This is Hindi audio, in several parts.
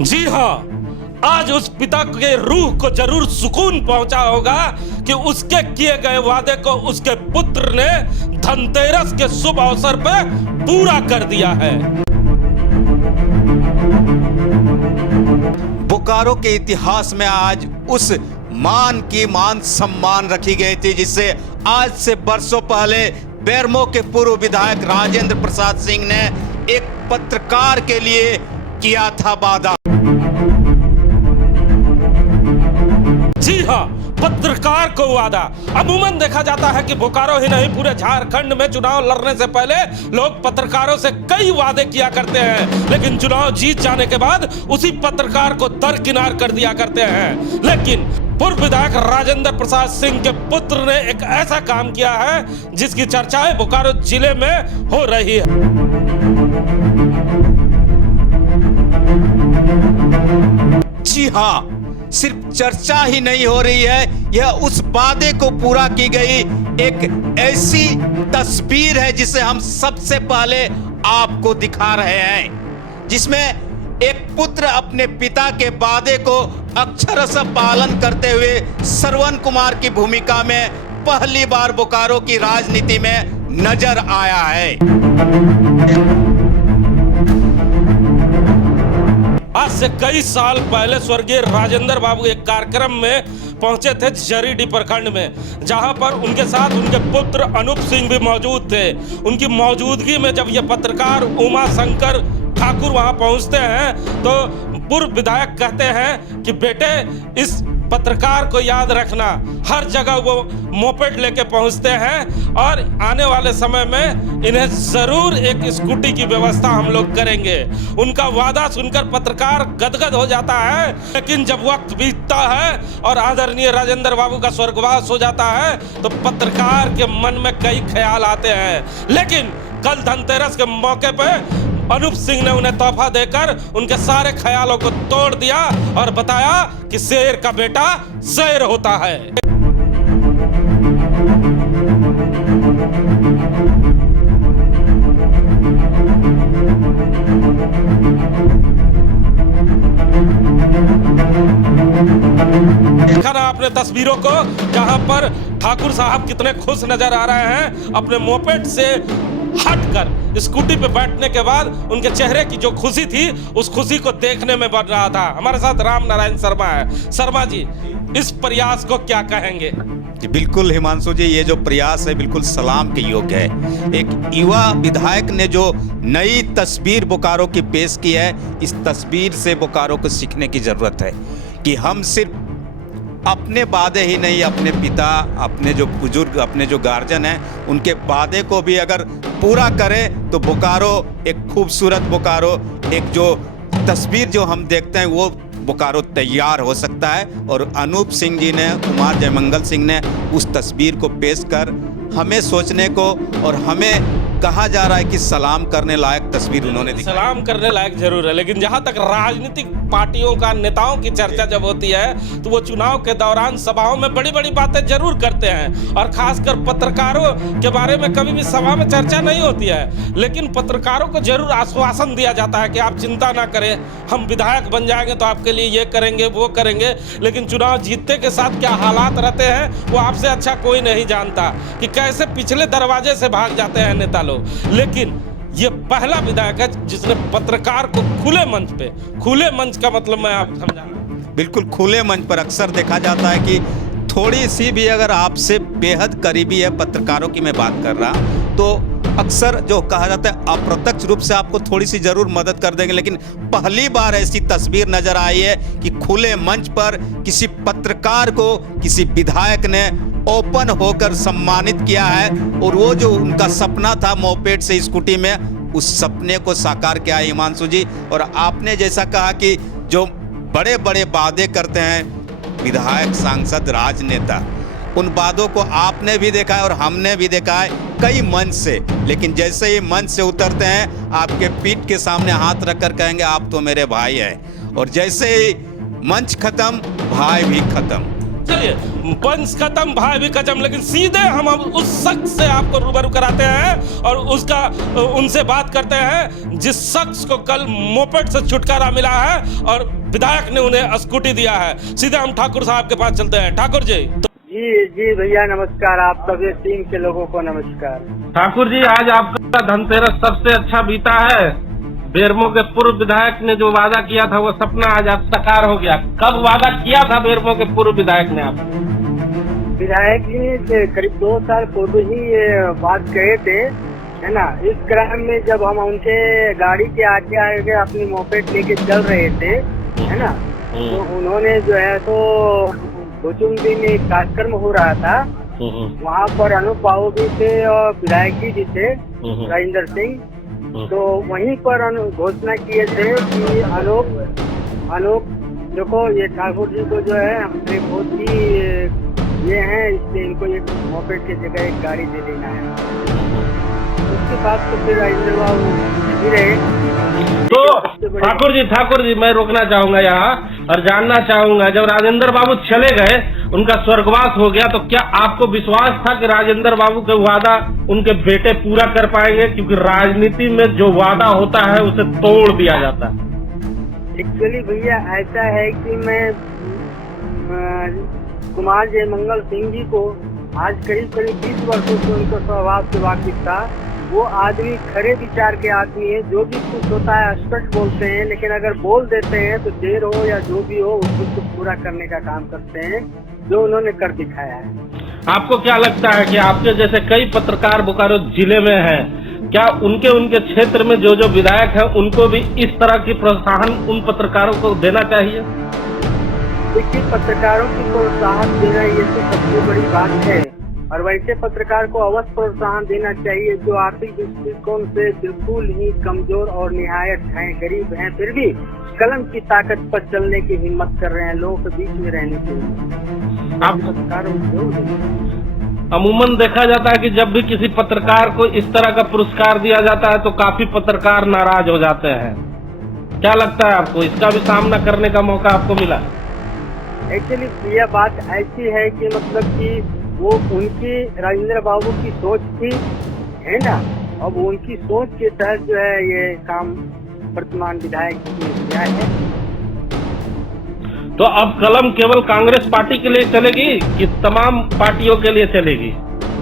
जी हाँ, आज उस पिता के रूह को जरूर सुकून पहुंचा होगा कि उसके किए गए वादे को उसके पुत्र ने धनतेरस के शुभ अवसर पर पूरा कर दिया है। बोकारो के इतिहास में आज उस मान की मान सम्मान रखी गई थी जिससे आज से बरसों पहले बेरमो के पूर्व विधायक राजेंद्र प्रसाद सिंह ने एक पत्रकार के लिए किया था वादा। जी हाँ, पत्रकार को वादा। अमूमन देखा जाता है कि बोकारो ही नहीं पूरे झारखंड में चुनाव लड़ने से पहले लोग पत्रकारों से कई वादे किया करते हैं, लेकिन चुनाव जीत जाने के बाद उसी पत्रकार को दरकिनार कर दिया करते हैं। लेकिन पूर्व विधायक राजेंद्र प्रसाद सिंह के पुत्र ने एक ऐसा काम किया है जिसकी चर्चाएं बोकारो जिले में हो रही है। जी हाँ, सिर्फ चर्चा ही नहीं हो रही है, यह उस वादे को पूरा की गई एक ऐसी तस्वीर है जिसे हम सबसे पहले आपको दिखा रहे हैं, जिसमें एक पुत्र अपने पिता के वादे को अक्षरशः पालन करते हुए श्रवण कुमार की भूमिका में पहली बार बोकारो की राजनीति में नजर आया है। आज से कई साल पहले स्वर्गीय राजेंद्र बाबू एक कार्यक्रम में पहुंचे थे जरीडीह प्रखंड में, जहां पर उनके साथ उनके पुत्र अनूप सिंह भी मौजूद थे। उनकी मौजूदगी में जब ये पत्रकार उमा शंकर ठाकुर वहां पहुंचते हैं तो पूर्व विधायक कहते हैं कि बेटे इस पत्रकार को याद रखना। हर जगह वो मोपेड लेके पहुंचते हैं और आने वाले समय में इन्हें जरूर एक स्कूटी की व्यवस्था हम लोग करेंगे। उनका वादा सुनकर पत्रकार गदगद हो जाता है, लेकिन जब वक्त बीतता है और आदरणीय राजेंद्र बाबू का स्वर्गवास हो जाता है तो पत्रकार के मन में कई ख्याल आते हैं। लेकिन कल धनतेरस के मौके पे अनूप सिंह ने उन्हें तोहफा देकर उनके सारे ख्यालों को तोड़ दिया और बताया कि शेर का बेटा शेर होता है। देखा ना आपने तस्वीरों को, जहां पर ठाकुर साहब कितने खुश नजर आ रहे हैं। अपने मोपेड से हटकर स्कूटी पे बैठने के बाद उनके चेहरे की जो खुशी थी उस खुशी को देखने में बढ़ रहा था। हमारे साथ राम नारायण शर्मा है। शर्मा जी, इस प्रयास को क्या कहेंगे? जी बिल्कुल हिमांशु जी, ये जो प्रयास है बिल्कुल सलाम के योग्य है। एक युवा विधायक ने जो नई तस्वीर बोकारो की पेश की है, इस तस्वीर से बोकारो को सीखने की जरूरत है कि हम सिर्फ अपने वादे ही नहीं, अपने पिता, अपने जो बुजुर्ग, अपने जो गार्जियन हैं, उनके वादे को भी अगर पूरा करें तो बोकारो एक खूबसूरत बोकारो, एक जो तस्वीर जो हम देखते हैं वो बोकारो तैयार हो सकता है। और अनूप सिंह जी ने, कुमार जयमंगल सिंह ने उस तस्वीर को पेश कर हमें सोचने को और हमें कहा जा रहा है कि सलाम करने लायक तस्वीर उन्होंने दिखाई। सलाम करने लायक जरूर है, लेकिन जहां तक राजनीतिक पार्टियों का, नेताओं की चर्चा जब होती है तो वो चुनाव के दौरान सभाओं में बड़ी बड़ी बातें जरूर करते हैं, और खासकर पत्रकारों के बारे में कभी भी सभा में चर्चा नहीं होती है। लेकिन पत्रकारों को जरूर आश्वासन दिया जाता है कि आप चिंता ना करें, हम विधायक बन जाएंगे तो आपके लिए ये करेंगे वो करेंगे। लेकिन चुनाव जीतने के साथ क्या हालात रहते हैं वो आपसे अच्छा कोई नहीं जानता कि कैसे पिछले दरवाजे से भाग जाते हैं नेता लोग। लेकिन ये पहला विधायक है जिसने पत्रकार को खुले मंच पे, खुले मंच का मतलब मैं आप समझा, बिल्कुल खुले मंच पर अक्सर देखा जाता है कि थोड़ी सी भी अगर आपसे बेहद करीबी है, पत्रकारों की मैं बात कर रहा, तो अक्सर जो कहा जाता है अप्रत्यक्ष रूप से आपको थोड़ी सी जरूर मदद कर देंगे। लेकिन पहली बार ऐसी तस्वीर नजर आई है कि खुले मंच पर किसी पत्रकार को किसी विधायक ने ओपन होकर सम्मानित किया है, और वो जो उनका सपना था मोपेड से स्कूटी में, उस सपने को साकार किया है हिमांशु जी। और आपने जैसा कहा कि जो बड़े बड़े वादे करते हैं विधायक, सांसद, राजनेता, उन वादों को आपने भी देखा है और हमने भी देखा है कई मंच से। लेकिन जैसे ही मंच से उतरते हैं आपके पीठ के सामने हाथ रखकर कहेंगे आप तो मेरे भाई हैं, और जैसे ही मंच खत्म भाई भी खत्म। चलिए, पंच खत्म भाई भी कचम, लेकिन सीधे हम उस शख्स से आपको रूबरू कराते हैं और उसका उनसे बात करते हैं जिस शख्स को कल मोपेड से छुटकारा मिला है और विधायक ने उन्हें स्कूटी दिया है। सीधे हम ठाकुर साहब के पास चलते हैं। ठाकुर जी। जी भैया नमस्कार, आप सभी टीम के लोगों को नमस्कार। ठाकुर जी, आज आपका धनतेरस सबसे अच्छा बीता है। बेरमो के पूर्व विधायक ने जो वादा किया था वो सपना आज आप साकार हो गया। कब वादा किया था बेरमो के पूर्व विधायक ने? आप विधायक जी करीब 2 साल पूर्व ही ये बात कहे थे, है ना। इस क्रम में जब हम उनके गाड़ी के आगे अपनी मोपेड लेके चल रहे थे, है ना, तो उन्होंने जो है तो भुजुंडी में एक कार्यक्रम हो रहा था, वहाँ पर अनूप बाबू भी थे और विधायक जी थे राजेंद्र सिंह। तो वहीं पर घोषणा किए थे कि अनूप देखो ये ठाकुर जी को जो है हमने बहुत ही ये है, इसलिए इनको एक मोपेड की जगह एक गाड़ी दे देना है। उसके बाद तो फिर राजेंद्र बाबू भी रहे। तो ठाकुर जी मैं रोकना चाहूंगा यहाँ और जानना चाहूंगा, जब राजेंद्र बाबू चले गए, उनका स्वर्गवास हो गया, तो क्या आपको विश्वास था कि राजेंद्र बाबू के वादा उनके बेटे पूरा कर पाएंगे? क्योंकि राजनीति में जो वादा होता है उसे तोड़ दिया जाता है। एक्चुअली भैया ऐसा है कि मैं कुमार जयमंगल सिंह जी को आज करीब 20 वर्षों से उनका स्वभाव से वाकिफ था। वो आदमी खरे विचार के आदमी है, जो भी कुछ होता है स्पष्ट बोलते हैं, लेकिन अगर बोल देते हैं तो देर हो या जो भी हो उसको पूरा करने का काम करते हैं, जो उन्होंने कर दिखाया है। आपको क्या लगता है कि आपके जैसे कई पत्रकार बोकारो जिले में हैं, क्या उनके क्षेत्र में जो विधायक हैं उनको भी इस तरह की प्रोत्साहन उन पत्रकारों को देना चाहिए? देखिए, पत्रकारों की प्रोत्साहन देना ये तो सबसे बड़ी बात है, और वैसे पत्रकार को अवश्य प्रोत्साहन देना चाहिए जो आर्थिक दृष्टिकोण से बिल्कुल ही कमजोर और निहायत हैं, गरीब हैं, फिर भी कलम की ताकत पर चलने की हिम्मत कर रहे हैं, लोगों के बीच में रहने के लिए। आप पत्रकारों को अमूमन देखा जाता है कि जब भी किसी पत्रकार को इस तरह का पुरस्कार दिया जाता है तो काफी पत्रकार नाराज हो जाते हैं। क्या लगता है आपको, इसका भी सामना करने का मौका आपको मिला? एक्चुअली यह बात ऐसी है कि मतलब कि वो उनकी राजेंद्र बाबू की सोच थी, है ना। अब उनकी सोच के तहत जो है ये काम वर्तमान विधायक ने किया है। तो अब कलम केवल कांग्रेस पार्टी के लिए चलेगी कि तमाम पार्टियों के लिए चलेगी?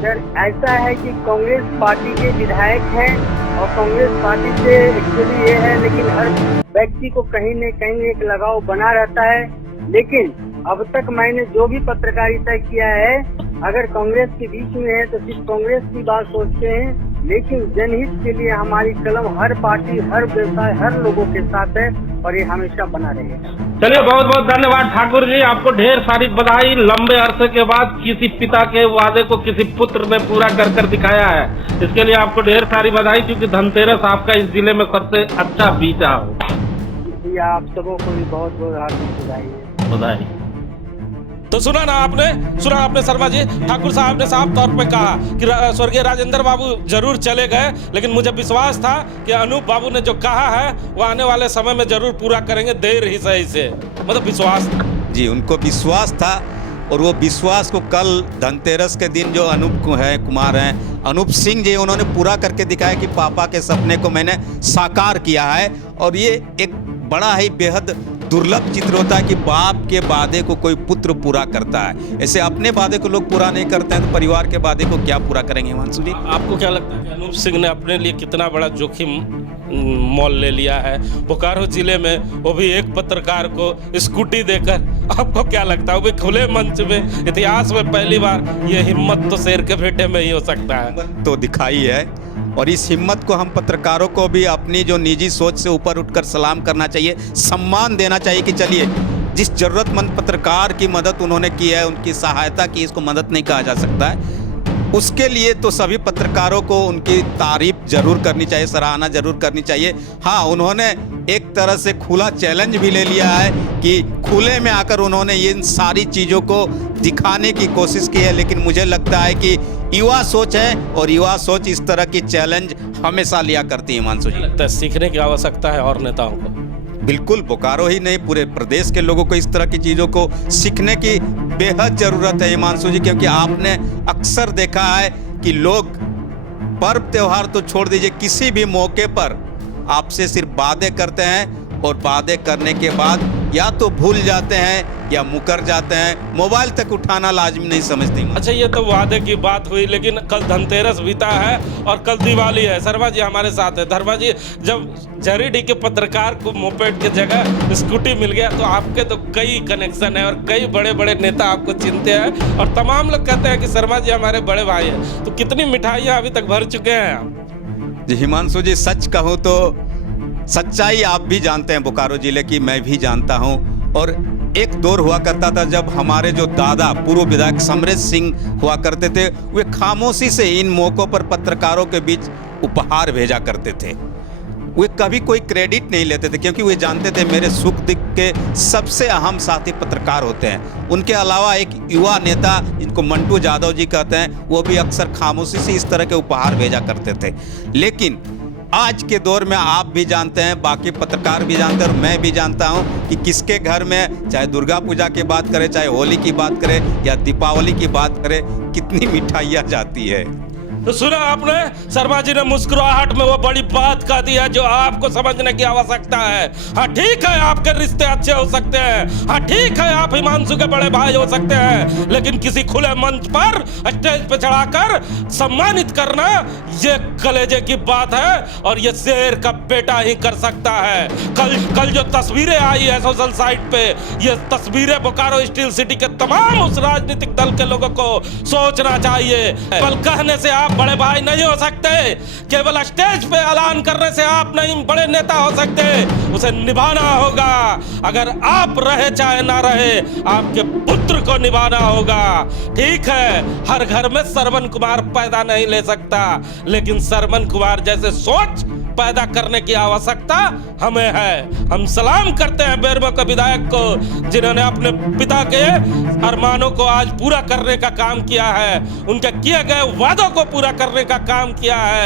सर ऐसा है कि कांग्रेस पार्टी के विधायक हैं और कांग्रेस पार्टी से एक्चुअली ये है, लेकिन हर व्यक्ति को कहीं न कहीं एक लगाव बना रहता है। लेकिन अब तक मैंने जो भी पत्रकारिता किया है, अगर कांग्रेस के बीच में है तो सिर्फ कांग्रेस की बात सोचते हैं, लेकिन जनहित के लिए हमारी कलम हर पार्टी, हर व्यवसाय, हर लोगों के साथ है और ये हमेशा बना रहेगा। चलिए, बहुत बहुत धन्यवाद ठाकुर जी, आपको ढेर सारी बधाई। लंबे अरसे के बाद किसी पिता के वादे को किसी पुत्र ने पूरा कर दिखाया है, इसके लिए आपको ढेर सारी बधाई, क्योंकि धनतेरस आपका इस जिले में सबसे अच्छा बीता हो। आप सबों को भी बहुत बहुत हार्दिक बधाई। तो सुना आपने शर्मा जी, ठाकुर साहब ने साफ तौर पे कहा कि स्वर्गीय राजेंद्र बाबू जरूर चले गए, लेकिन मुझे विश्वास था कि अनूप बाबू ने जो कहा है वो आने वाले समय में जरूर पूरा करेंगे, देर ही सही से, मतलब विश्वास जी, उनको विश्वास था। और वो विश्वास को कल धनतेरस के दिन जो अनूप कुमार हैं, अनूप सिंह जी, उन्होंने पूरा करके दिखाया कि पापा के सपने को मैंने साकार किया है। और ये एक बड़ा ही बेहद दुर्लभ चित्र होता है कि बाप के वादे को कोई पुत्र पूरा करता है। ऐसे अपने वादे को लोग पूरा नहीं करते हैं तो परिवार के वादे को क्या पूरा करेंगे? हिमांशु जी, आपको क्या लगता है कि अनूप सिंह ने अपने लिए कितना बड़ा जोखिम मोल ले लिया है बोकारो जिले में, वो भी एक पत्रकार को स्कूटी देकर? आपको क्या लगता है, वो भी खुले मंच में? इतिहास में पहली बार ये हिम्मत तो शेर के बेटे में ही हो सकता है। तो दिखाई है, और इस हिम्मत को हम पत्रकारों को भी अपनी जो निजी सोच से ऊपर उठकर सलाम करना चाहिए, सम्मान देना चाहिए कि चलिए जिस जरूरतमंद पत्रकार की मदद उन्होंने की है, उनकी सहायता की, इसको मदद नहीं कहा जा सकता है। उसके लिए तो सभी पत्रकारों को उनकी तारीफ जरूर करनी चाहिए, सराहना जरूर करनी चाहिए। हाँ, उन्होंने एक तरह से खुला चैलेंज भी ले लिया है कि खुले में आकर उन्होंने इन सारी चीज़ों को दिखाने की कोशिश की है, लेकिन मुझे लगता है कि युवा सोच है और युवा सोच इस तरह की चैलेंज हमेशा लिया करती है। हिमांशु जी, लगता है सीखने की आवश्यकता है और नेताओं को? बिल्कुल बोकारो ही नहीं, पूरे प्रदेश के लोगों को इस तरह की चीज़ों को सीखने की बेहद ज़रूरत है हिमांशु जी, क्योंकि आपने अक्सर देखा है कि लोग पर्व त्योहार तो छोड़ दीजिए, किसी भी मौके पर आपसे सिर्फ वादे करते हैं और वादे करने के बाद या तो भूल जाते हैं या मुकर जाते हैं, मोबाइल तक उठाना लाजमी नहीं समझते। अच्छा, ये तो वादे की बात हुई, लेकिन कल धनतेरस बीता है और कल दिवाली है। शर्मा जी हमारे साथ है। धर्मा जी, जब जरीडी के पत्रकार को मोपेड की जगह स्कूटी मिल गया तो आपके तो कई कनेक्शन है और कई बड़े बड़े नेता आपको चिनते हैं और तमाम लोग कहते हैं कि शर्मा जी हमारे बड़े भाई हैं। तो कितनी मिठाइयाँ अभी तक भर चुके हैं आप? जी हिमांशु जी, सच कहूँ तो सच्चाई आप भी जानते हैं बोकारो जिले की, मैं भी जानता हूँ। और एक दौर हुआ करता था जब हमारे जो दादा पूर्व विधायक समरेश सिंह हुआ करते थे, वे खामोशी से इन मौकों पर पत्रकारों के बीच उपहार भेजा करते थे। वे कभी कोई क्रेडिट नहीं लेते थे, क्योंकि वे जानते थे मेरे सुख दुख के सबसे अहम साथी पत्रकार होते हैं। उनके अलावा एक युवा नेता जिनको मंटू यादव जी कहते हैं, वो भी अक्सर खामोशी से इस तरह के उपहार भेजा करते थे। लेकिन आज के दौर में आप भी जानते हैं, बाकी पत्रकार भी जानते हैं और मैं भी जानता हूं कि किसके घर में, चाहे दुर्गा पूजा की बात करें, चाहे होली की बात करें या दीपावली की बात करें, कितनी मिठाइयाँ जाती है। तो सुना आपने, शर्मा जी ने मुस्कुराहट में वो बड़ी बात कह दी है जो आपको समझने की आवश्यकता है। हाँ ठीक है, आपके रिश्ते अच्छे हो सकते हैं, हाँ ठीक है, आप हिमांशु के बड़े भाई हो सकते हैं, लेकिन किसी खुले मंच पर स्टेज पे चढ़ाकर सम्मानित करना ये कलेजे की बात है और ये शेर का बेटा ही कर सकता है। कल जो तस्वीरें आई है सोशल साइट पे, ये तस्वीरें बोकारो स्टील सिटी के तमाम उस राजनीतिक दल के लोगों को सोचना चाहिए। कल कहने से आप बड़े भाई नहीं हो सकते, केवल स्टेज पे ऐलान करने से आप नहीं बड़े नेता हो सकते, उसे निभाना होगा। अगर आप रहे चाहे ना रहे, आपके पुत्र को निभाना होगा। ठीक है, हर घर में श्रवण कुमार पैदा नहीं ले सकता, लेकिन श्रवण कुमार जैसे सोच पैदा करने की आवश्यकता हमें है। हम सलाम करते हैं बेरमो के विधायक को, जिन्होंने अपने पिता के अरमानों को आज पूरा करने का काम किया है, उनके किए गए वादों को पूरा करने का काम किया है।